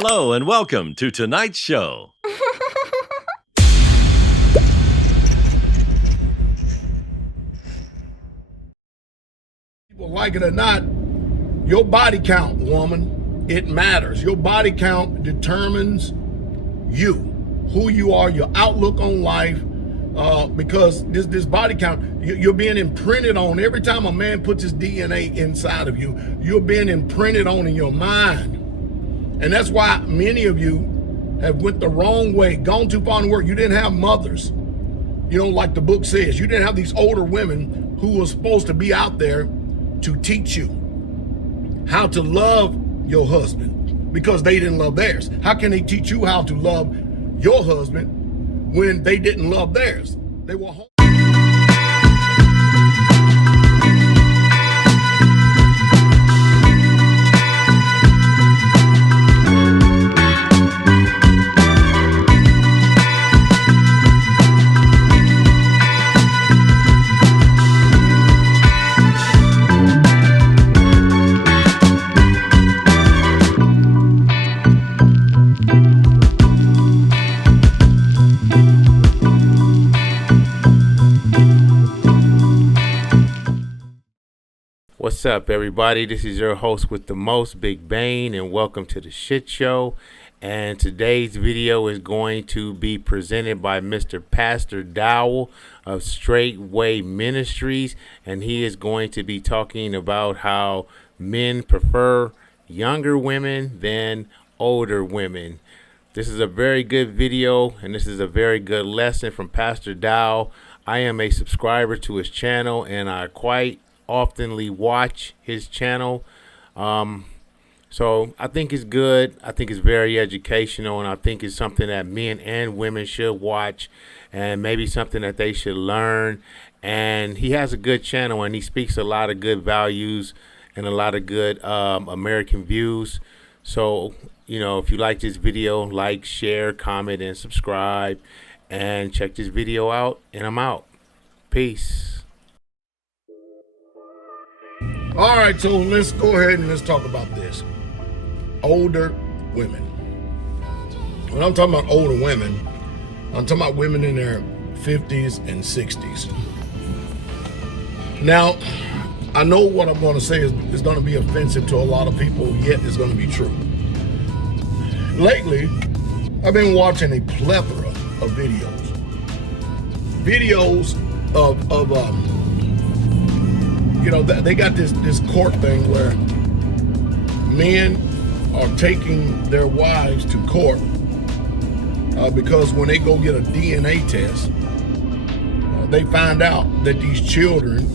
Hello and welcome to tonight's show. People like it or not, your body count, woman, it matters. Your body count determines you, who you are, your outlook on life, because this body count, you're being imprinted on. Every time a man puts his DNA inside of you, you're being imprinted on in your mind. And that's why many of you have went the wrong way, gone too far in the work. You didn't have mothers, like the book says. You didn't have these older women who were supposed to be out there to teach you how to love your husband because they didn't love theirs. How can they teach you how to love your husband when they didn't love theirs? They were home. What's up, everybody? This is your host with the most, Big Bane, and welcome to the Shit Show. And today's video is going to be presented by Mr. Pastor Dowell of Straightway Ministries, and he is going to be talking about how men prefer younger women than older women. This is a very good video, and this is a very good lesson from Pastor Dowell. I am a subscriber to his channel, and I quite oftenly watch his channel, so I think it's good. I think it's very educational, and I think it's something that men and women should watch, and maybe something that they should learn. And he has a good channel, and he speaks a lot of good values and a lot of good American views. So if you like this video, like, share, comment, and subscribe, and check this video out. And I'm out. Peace. All right, so let's go ahead and let's talk about this. Older women. When I'm talking about older women, I'm talking about women in their 50s and 60s. Now, I know what I'm going to say is going to be offensive to a lot of people, yet it's going to be true. Lately, I've been watching a plethora of videos of they got this court thing where men are taking their wives to court because when they go get a DNA test, they find out that these children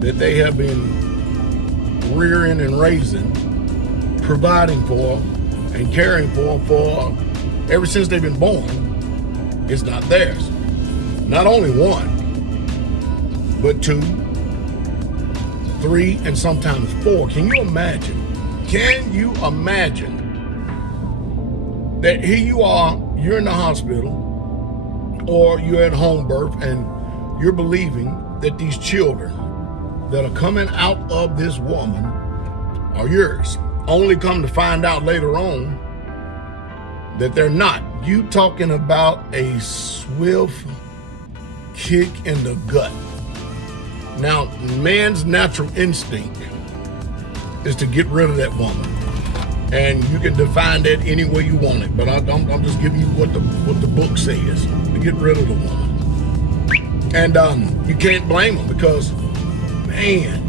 that they have been rearing and raising, providing for and caring for ever since they've been born, is not theirs. Not only one, but two, 3, and sometimes 4. Can you imagine that here you are, you're in the hospital or you're at home birth, and you're believing that these children that are coming out of this woman are yours, only come to find out later on that they're not. You talking about a swift kick in the gut. Now, man's natural instinct is to get rid of that woman, and you can define that any way you want it. But I'm just giving you what the book says, to get rid of the woman. And you can't blame them because, man,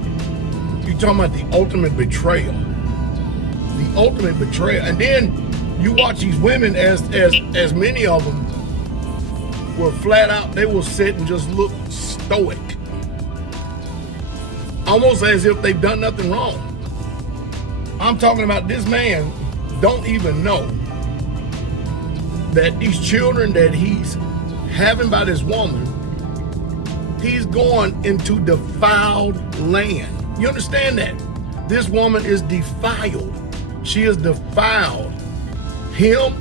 you're talking about the ultimate betrayal. The ultimate betrayal. And then you watch these women, as many of them were flat out, they will sit and just look stoic, almost as if they've done nothing wrong. I'm talking about this man don't even know that these children that he's having by this woman, he's going into defiled land. You understand that? This woman is defiled. She has defiled him,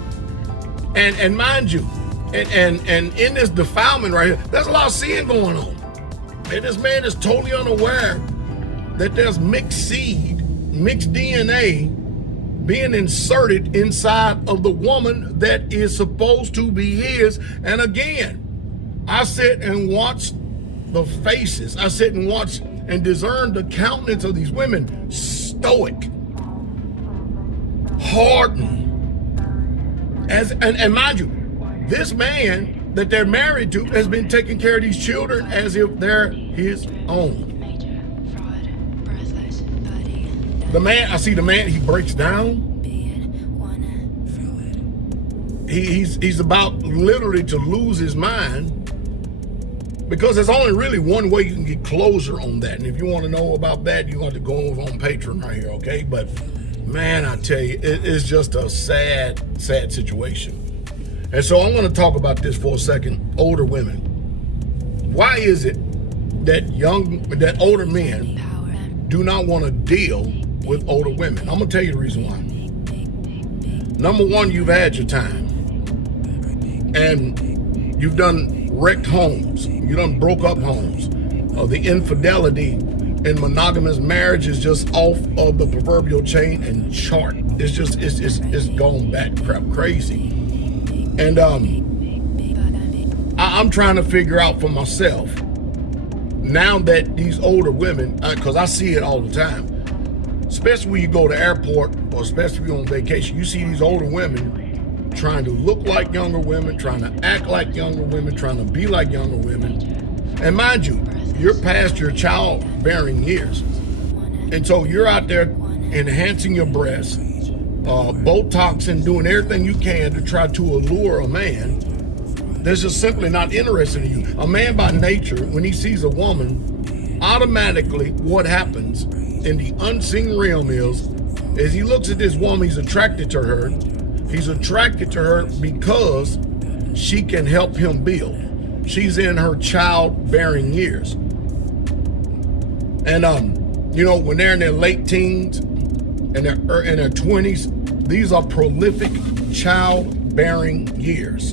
and mind you, and in this defilement right here, there's a lot of sin going on. And this man is totally unaware that there's mixed seed, mixed DNA being inserted inside of the woman that is supposed to be his. And again, I sit and watch the faces. I sit and watch and discern the countenance of these women. Stoic, hardened. And mind you, this man that they're married to has been taking care of these children as if they're his own. The man, I see the man, he breaks down. He's about literally to lose his mind, because there's only really one way you can get closure on that. And if you want to know about that, you're going to go over on Patreon right here, okay? But man, I tell you, it's just a sad, sad situation. And so I'm going to talk about this for a second. Older women. Why is it that older men do not want to deal with older women? I'm going to tell you the reason why. Number one, you've had your time. And you've done wrecked homes. You done broke up homes. The infidelity in monogamous marriage is just off of the proverbial chain and chart. It's gone back crap crazy. And I'm trying to figure out for myself, now that these older women, because I see it all the time, especially when you go to the airport or especially when you're on vacation, you see these older women trying to look like younger women, trying to act like younger women, trying to be like younger women. And mind you, you're past your childbearing years. And so you're out there enhancing your breasts, Botox, and doing everything you can to try to allure a man that's just simply not interested in you. A man by nature, when he sees a woman, automatically what happens in the unseen realm is he looks at this woman, he's attracted to her. He's attracted to her because she can help him build. She's in her childbearing years. And, when they're in their late teens and in their 20s, these are prolific childbearing years.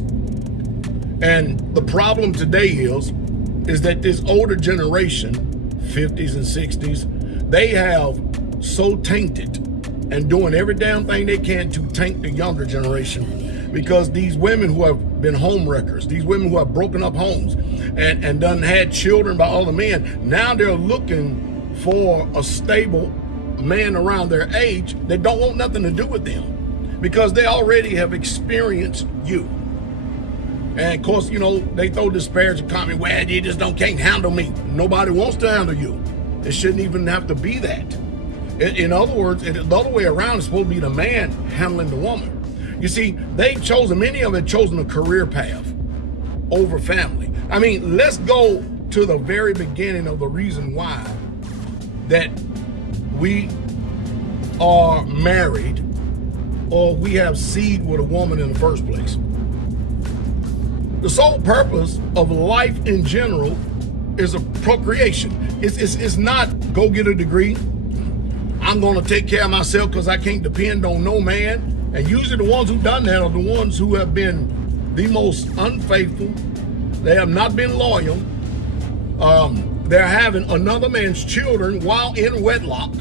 And the problem today is that this older generation, 50s and 60s, they have so tainted and doing every damn thing they can to taint the younger generation, because these women who have been home wreckers, these women who have broken up homes and done had children by other men, now they're looking for a stable man around their age that don't want nothing to do with them, because they already have experienced you. And of course, they throw disparaging comment, well, you just can't handle me. Nobody wants to handle you. It shouldn't even have to be that. In other words, the other way around is supposed to be the man handling the woman. You see, many of them have chosen a career path over family. I mean, let's go to the very beginning of the reason why that we are married or we have seed with a woman in the first place. The sole purpose of life in general is a procreation. It's not go get a degree. I'm going to take care of myself because I can't depend on no man. And usually the ones who've done that are the ones who have been the most unfaithful. They have not been loyal. They're having another man's children while in wedlock.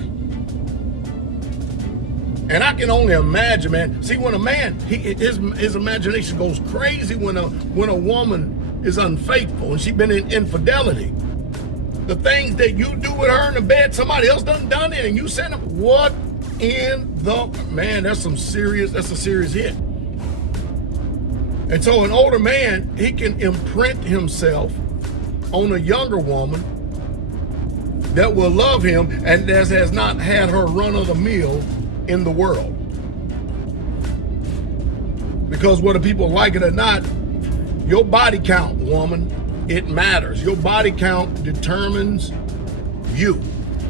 And I can only imagine, man. See, when a man, his imagination goes crazy when a woman is unfaithful and she's been in infidelity. The things that you do with her in the bed, somebody else done it, and you send them. What in the man? That's a serious hit. And so an older man, he can imprint himself on a younger woman that will love him and that has not had her run of the mill in the world. Because whether people like it or not, your body count, woman, it matters. Your body count determines you,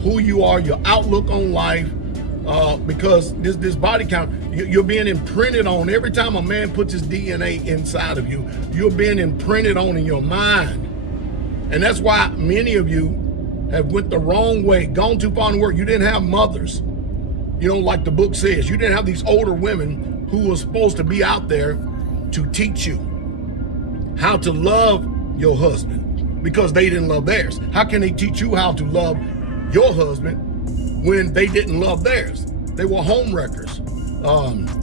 who you are, your outlook on life, because this body count, you're being imprinted on. Every time a man puts his DNA inside of you, you're being imprinted on in your mind. And that's why many of you have went the wrong way, gone too far in work. You didn't have mothers, like the book says. You didn't have these older women who were supposed to be out there to teach you how to love your husband, because they didn't love theirs. How can they teach you how to love your husband when they didn't love theirs? They were home wreckers.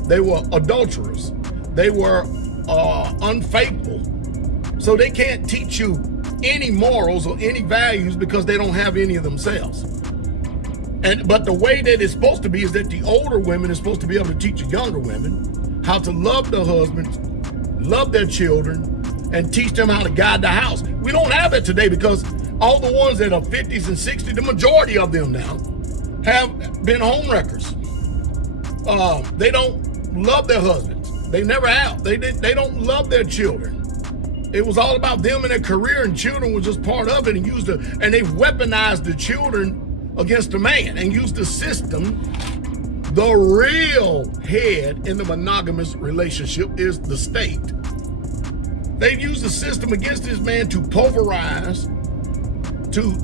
They were adulterers. They were unfaithful. So they can't teach you any morals or any values because they don't have any of themselves. But the way that it's supposed to be is that the older women are supposed to be able to teach the younger women how to love their husbands, love their children, and teach them how to guide the house. We don't have that today because all the ones that are 50s and 60s, the majority of them now have been homewreckers. They don't love their husbands. They never have. They don't love their children. It was all about them and their career, and children was just part of it, and they weaponized the children against the man and used the system. The real head in the monogamous relationship is the state. They've used the system against this man to pulverize, to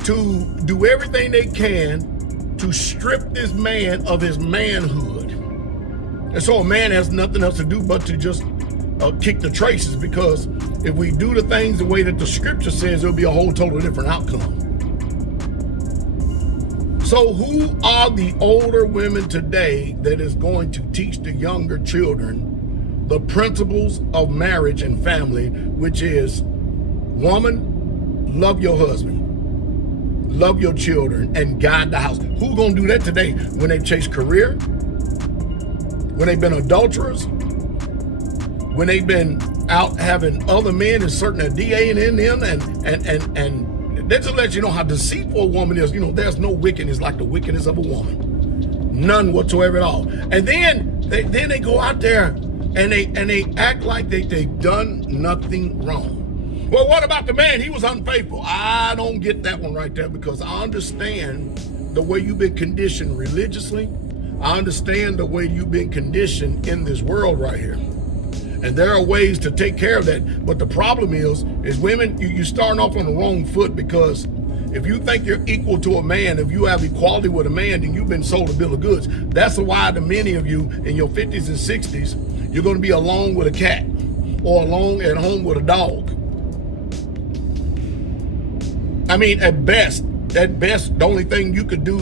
do everything they can to strip this man of his manhood. And so a man has nothing else to do but to just kick the traces, because if we do the things the way that the scripture says, it'll be a whole total different outcome. So who are the older women today that is going to teach the younger children the principles of marriage and family, which is, woman, love your husband, love your children, and guide the house? Who's going to do that today when they chase career, when they've been adulterers, when they've been out having other men inserting their DNA in them, and that just lets you know how deceitful a woman is. You know, there's no wickedness like the wickedness of a woman, none whatsoever at all. And then they go out there and they act like they've done nothing wrong. Well, what about the man? He was unfaithful. I don't get that one right there, because I understand the way you've been conditioned religiously. I understand the way you've been conditioned in this world right here. And there are ways to take care of that. But the problem is women, you're starting off on the wrong foot, because if you think you're equal to a man, if you have equality with a man, then you've been sold a bill of goods. That's why the many of you in your 50s and 60s, you're going to be alone with a cat or alone at home with a dog. I mean, at best, the only thing you could do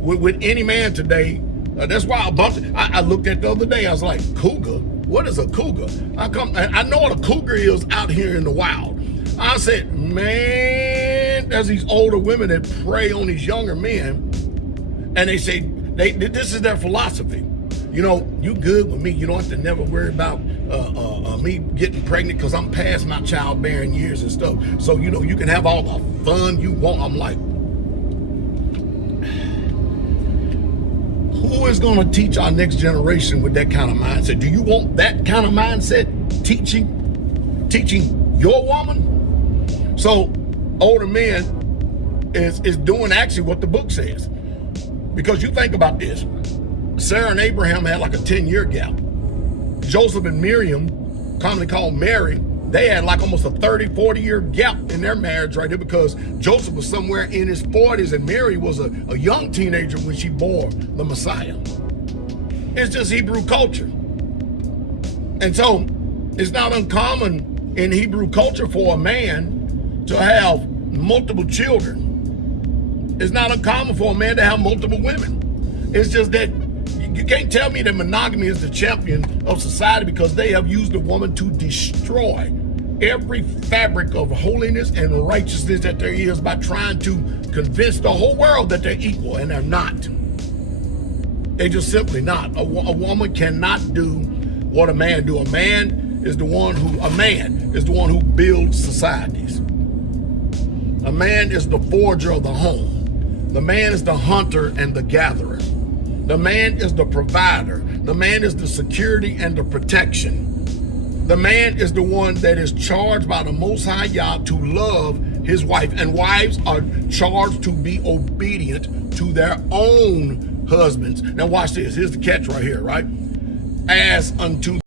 with any man today, that's why I looked at the other day, I was like, cougar? What is a cougar? I know what a cougar is out here in the wild. I said, man, there's these older women that prey on these younger men, and they say this is their philosophy. You know, you good with me. You don't have to never worry about me getting pregnant, because I'm past my childbearing years and stuff. So, you know, you can have all the fun you want. I'm like, who is going to teach our next generation with that kind of mindset? Do you want that kind of mindset teaching your woman? So older men is doing actually what the book says. Because you think about this. Sarah and Abraham had like a 10-year gap. Joseph and Miriam, commonly called Mary, they had like almost a 30, 40-year gap in their marriage right there, because Joseph was somewhere in his 40s and Mary was a young teenager when she bore the Messiah. It's just Hebrew culture. And so it's not uncommon in Hebrew culture for a man to have multiple children. It's not uncommon for a man to have multiple women. It's just that you can't tell me that monogamy is the champion of society, because they have used the woman to destroy every fabric of holiness and righteousness that there is by trying to convince the whole world that they're equal, and they're not. They're just simply not. A woman cannot do what a man do. A man is the one who builds societies. A man is the forger of the home. The man is the hunter and the gatherer. The man is the provider. The man is the security and the protection. The man is the one that is charged by the Most High Yah to love his wife. And wives are charged to be obedient to their own husbands. Now watch this. Here's the catch right here, right? As unto